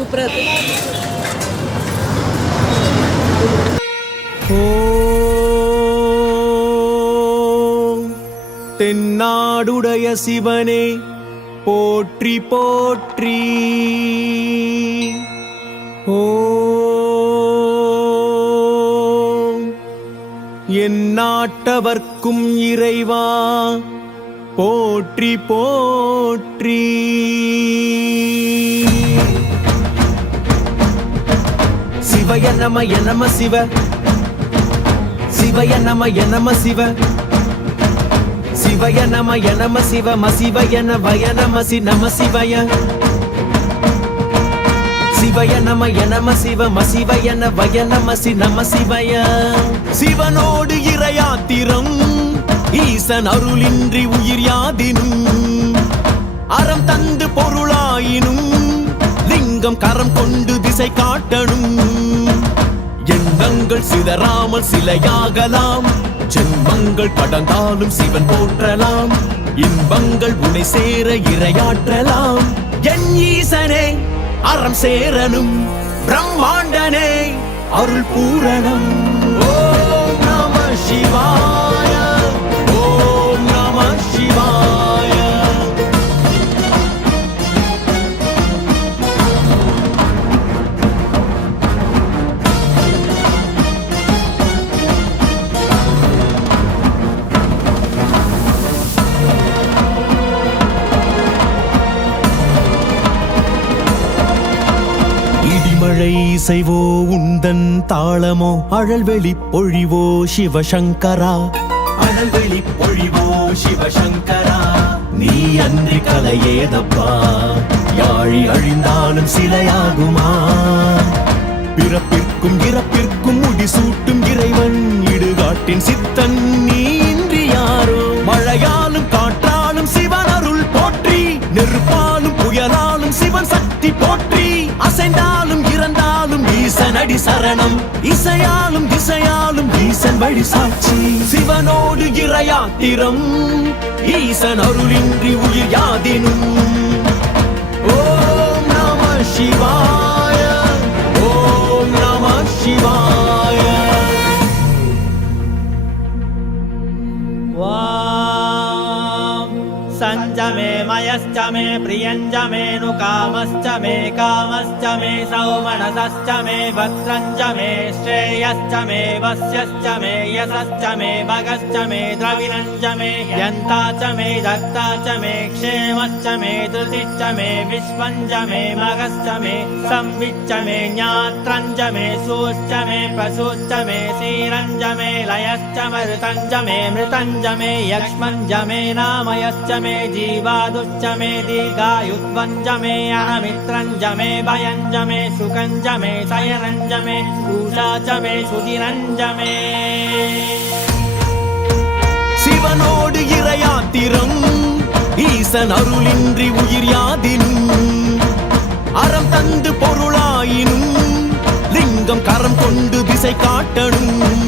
சூப்பரா இருக்கு. தென்னாடுடைய சிவனே போற்றி போற்றி. எந்நாட்டவர்க்கும் இறைவா போற்றி போற்றி. சிவய நமய நம சிவ, சிவய நமய நம சிவ, சிவய நமய நம சிவ, மசிவய நவய நமசி நம சிவய. சிவய நமய நம சிவ, மசிவய நவய நமசி நம சிவய. சிவனோடு இறையாத்திரம் ஈசன் அருளின்றி உயிர் யாதினும். அறம் தந்து பொருளாயினும் லிங்கம் கரம் கொண்டு திசை காட்டணும். எண்ணங்கள் சிதறாமல் சிலையாகலாம், ஜென்மங்கள் கடந்தாலும் சிவன் போற்றலாம். இன்பங்கள் உனை சேர இரையாற்றலாம். என் ஈசனே அறம் சேரனும், பிரம்மாண்டனே அருள் பூரணம். ஓம் நம சிவாய, ஓம் நம சிவாய. இடிமழை இசைவோ உந்தன் தாளமோ, அழல்வெளி பொழிவோ சிவசங்கரா, அழல்வெளி பொழிவோ சிவசங்கரா. நீ அன்றி கலையேதப்பா, யாழி அழிந்தாலும் சிலையாகுமா? பிறப்பிற்கும் இறப்பிற்கும் முடிசூட்டும் இறைவன், இடுகாட்டின் சித்தன் நீ இன்றி யாரோ? மழையாலும் காற்றாலும் சிவன் அருள் போற்றி, நெருப்பாலும் புயலாலும் சிவன் சக்தி போற்றி. அசைந்தாலும் இறந்தாலும் ஈசன் அடி சரணம், இசையாலும் திசையாலும் ஈசன் வழி சாட்சி. சிவனோடு இறையாத்திரம் ஈசன் அருளின்றி உயிர் யாதினும். ஓம் நம சிவாய, ஓம் நம சிவாய. संजमे मयश्च मे प्रियञ्च मे नु कामश्च मे कामश्च मे सौमनसश्च मे भद्रञ्च मे श्रेयश्च मे वस्यश्च मे यशश्च मे भगश्च मे द्रविणञ्च मे यन्ता च मे दत्ता च मे क्षेमश्च मे धृतिश्च मे विश्वञ्च मे मगश्च मे संविच्च मे ज्ञात्रञ्च मे सूश्च मे प्रसूश्च मे क्षीरञ्च मे लयश्च मरुतञ्च मे मृतञ्च मे यक्ष्मञ्च मे नामयश्च मे जीवादुश्च मे दीर्घायुत्वञ्च मे अनमित्रञ्च मे भयञ्च मे सुखञ्च मे शयनञ्च मे पूषा च मे सुदिनञ्च मे. சிவனோடு இறையாத்திரம் ஈசன் அருளின்றி உயிர் யாதினும். அறம் தந்து பொருளாயினும் லிங்கம் கரம் கொண்டு திசை காட்டணும்.